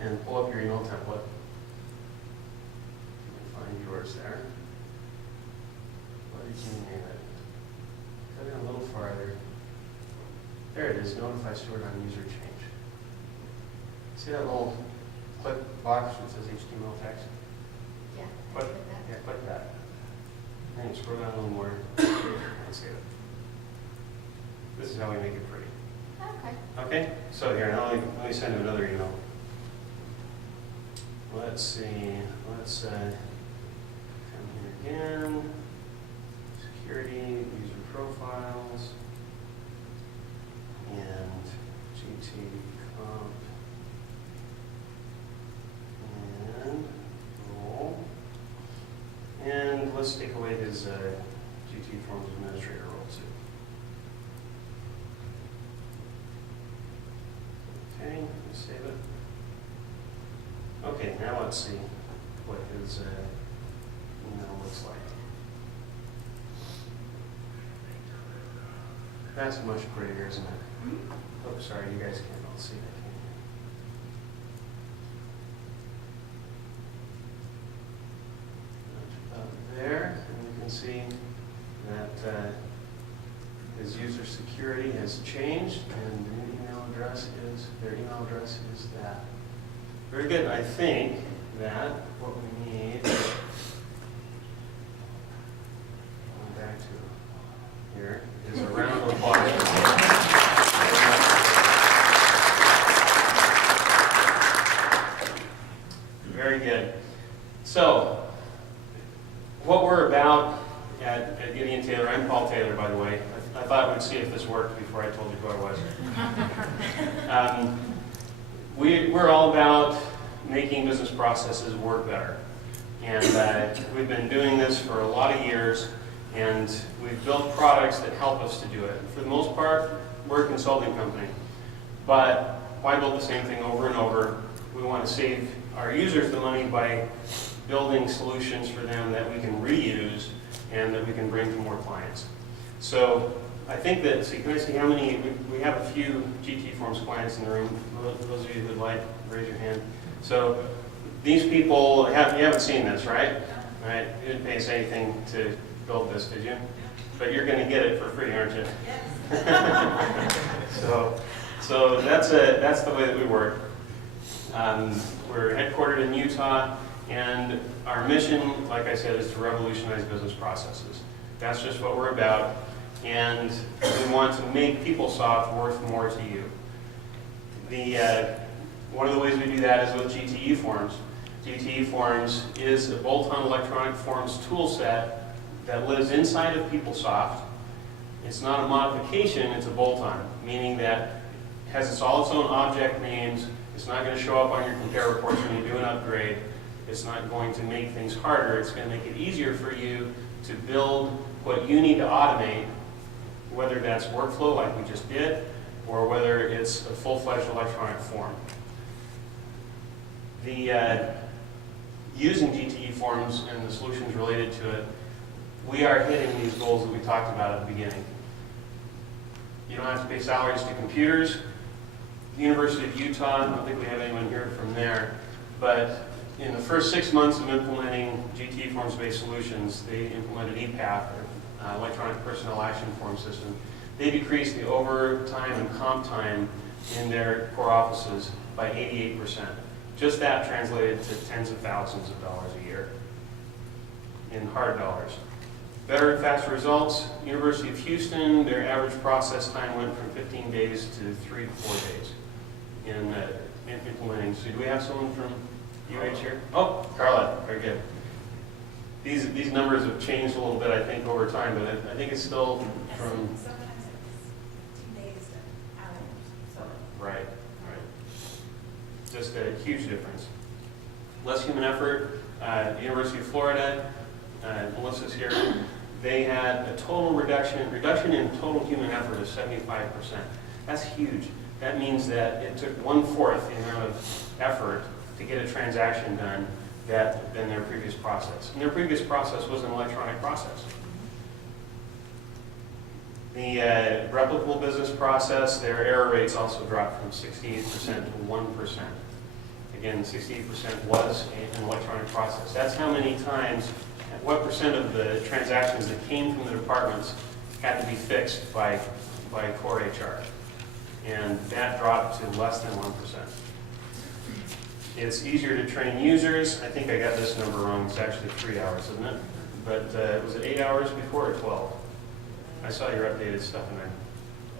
and pull up your email template. Find yours there. What did you name it? Cut it a little farther. There it is, notify Stewart on user change. See that little click box that says HTML text? Yeah. Click that. Yeah, click that. And you scroll down a little more. And save it. This is how we make it pretty. Okay. Okay, so here, now let me send him another email. Let's see, let's come here again. Security, user profiles, and GT comp, and role. And let's take away his GT Forms administrator role too. Okay, let's save it. Okay, now let's see what his email looks like. That's much prettier, isn't it? Oh, sorry, you guys can't all see that, can you? Up there, and you can see that his user security has changed, and the new email address is, their email address is that. Very good. I think that what we need, going back to here, is a round of applause. Very good. So, what we're about at Gideon Taylor, I'm Paul Taylor, by the way. I thought we'd see if this worked before I told you who I was. We're all about making business processes work better. And we've been doing this for a lot of years, and we've built products that help us to do it. For the most part, we're a consulting company. But why build the same thing over and over? We want to save our users the money by building solutions for them that we can reuse and that we can bring to more clients. So I think that, so can I see how many, we have a few GT Forms clients in the room. Those of you who would like, raise your hand. So these people, you haven't seen this, right? Right? You didn't pay us anything to build this, did you? But you're going to get it for free, aren't you? Yes. So that's the way that we work. We're headquartered in Utah, and our mission, like I said, is to revolutionize business processes. That's just what we're about. And we want to make PeopleSoft worth more to you. One of the ways we do that is with GT eForms. GT eForms is a bolt-on electronic forms tool set that lives inside of PeopleSoft. It's not a modification, it's a bolt-on, meaning that it has all its own object names. It's not going to show up on your compare reports when you do an upgrade. It's not going to make things harder. It's going to make it easier for you to build what you need to automate, whether that's workflow like we just did, or whether it's a full-fledged electronic form. Using GT eForms and the solutions related to it, we are hitting these goals that we talked about at the beginning. You don't have to pay salaries to computers. The University of Utah, I don't think we have anyone here from there, but in the first 6 months of implementing GT eForms-based solutions, they implemented ePath, or Electronic Personnel Action Form System. They decreased the overtime and comp time in their core offices by 88%. Just that translated to tens of thousands of dollars a year in hard dollars. Better and faster results. University of Houston, their average process time went from 15 days to 3 to 4 days in implementing. So do we have someone from UH here? Oh, Carla, very good. These numbers have changed a little bit, I think, over time, but I think it's still from... Sometimes it's 2 days to hours. So. Right. Just a huge difference. Less human effort. The University of Florida, Melissa's here, they had a total reduction in total human effort of 75%. That's huge. That means that it took 1/4 the amount of effort to get a transaction done than their previous process. And their previous process was an electronic process. The replicable business process, their error rates also dropped from 68% to 1%. Again, 68% was an electronic process. That's how many times, what percent of the transactions that came from the departments had to be fixed by core HR. And that dropped to less than 1%. It's easier to train users. I think I got this number wrong. It's actually 3 hours, isn't it? But was it 8 hours before or 12? I saw your updated stuff in there.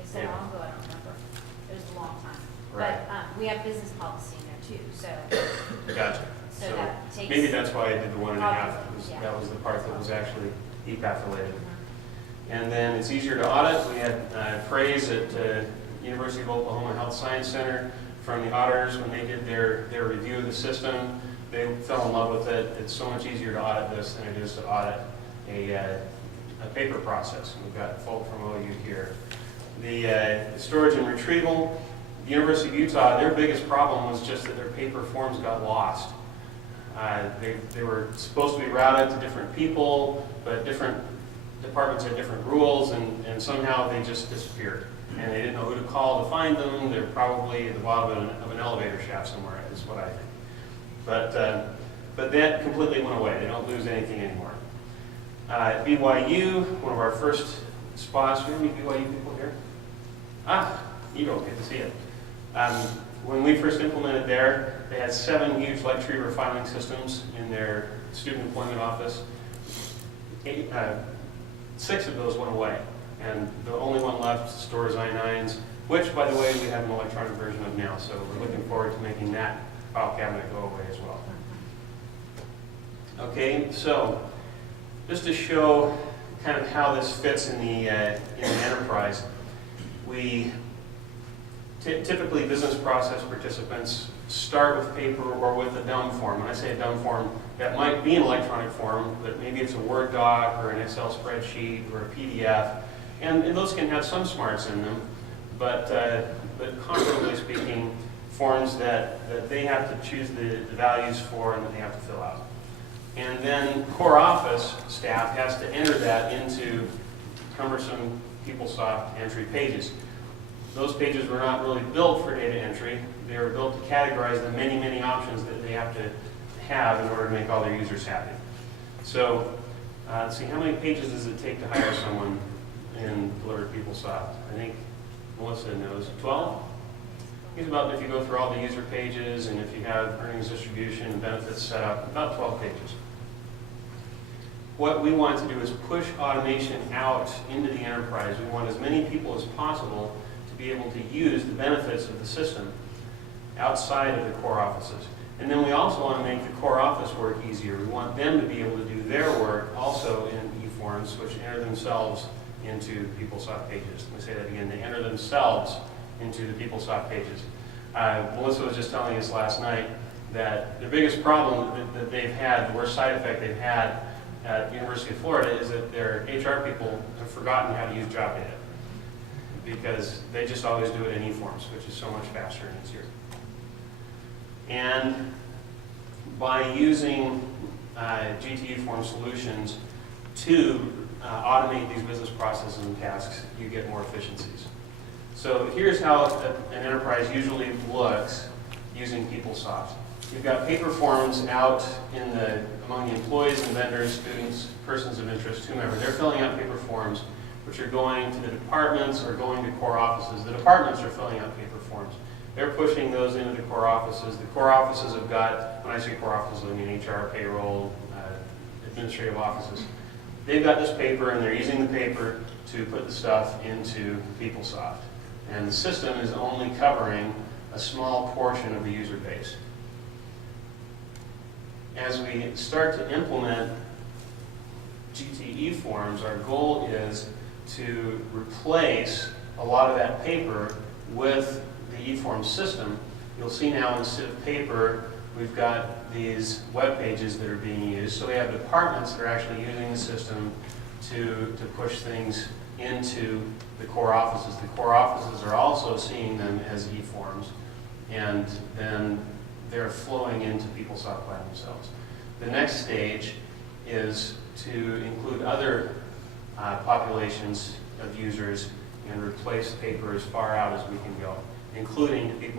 It's so long ago, I don't remember. It was a long time. Right. But we have business policy in there too, so. Gotcha. So that takes. Maybe that's why I did the 1.5. Yeah. That was the part that was actually EPAF related. And then it's easier to audit. We had praise at University of Oklahoma Health Science Center from the auditors when they did their review of the system. They fell in love with it. It's so much easier to audit this than it is to audit a paper process. We've got folk from OU here. The storage and retrieval, the University of Utah, their biggest problem was just that their paper forms got lost. They were supposed to be routed to different people, but different departments had different rules, and somehow they just disappeared. And they didn't know who to call to find them. They're probably at the bottom of an elevator shaft somewhere, is what I think. But that completely went away. They don't lose anything anymore. At BYU, one of our first spots, do we have any BYU people here? You don't get to see it. When we first implemented there, they had 7 huge light retriever filing systems in their student employment office. 6 of those went away, and the only one left stores I-9s, which, by the way, we have an electronic version of now, so we're looking forward to making that file cabinet go away as well. Okay, so just to show kind of how this fits in the enterprise, we typically business process participants start with paper or with a dumb form. When I say a dumb form, that might be an electronic form, but maybe it's a Word doc or an Excel spreadsheet or a PDF, and those can have some smarts in them, but comparably speaking, forms that they have to choose the values for and that they have to fill out. And then core office staff has to enter that into cumbersome PeopleSoft entry pages. Those pages were not really built for data entry. They were built to categorize the many, many options that they have to have in order to make all their users happy. So let's see, how many pages does it take to hire someone in Delivered PeopleSoft? I think Melissa knows. 12? It's about, if you go through all the user pages and if you have earnings distribution and benefits set up, about 12 pages. What we want to do is push automation out into the enterprise. We want as many people as possible to be able to use the benefits of the system outside of the core offices. And then we also want to make the core office work easier. We want them to be able to do their work also in eForms, which enter themselves into PeopleSoft pages. Let me say that again. They enter themselves into the PeopleSoft pages. Melissa was just telling us last night that the biggest problem that they've had, the worst side effect they've had at University of Florida, is that their HR people have forgotten how to use job data because they just always do it in eForms, which is so much faster and easier. And by using GT eForm solutions to automate these business processes and tasks, you get more efficiencies. So here's how an enterprise usually looks using PeopleSoft. You've got paper forms out among the employees and vendors, students, persons of interest, whomever. They're filling out paper forms, which are going to the departments or going to core offices. The departments are filling out paper forms. They're pushing those into the core offices. The core offices have got, when I say core offices, I mean HR, payroll, administrative offices. They've got this paper and they're using the paper to put the stuff into PeopleSoft. And the system is only covering a small portion of the user base. As we start to implement GT eForms, our goal is to replace a lot of that paper with the eForms system. You'll see now instead of paper, we've got these web pages that are being used. So we have departments that are actually using the system to push things into the core offices. The core offices are also seeing them as eForms, and then they're flowing into PeopleSoft by themselves. The next stage is to include other populations of users and replace paper as far out as we can go, including people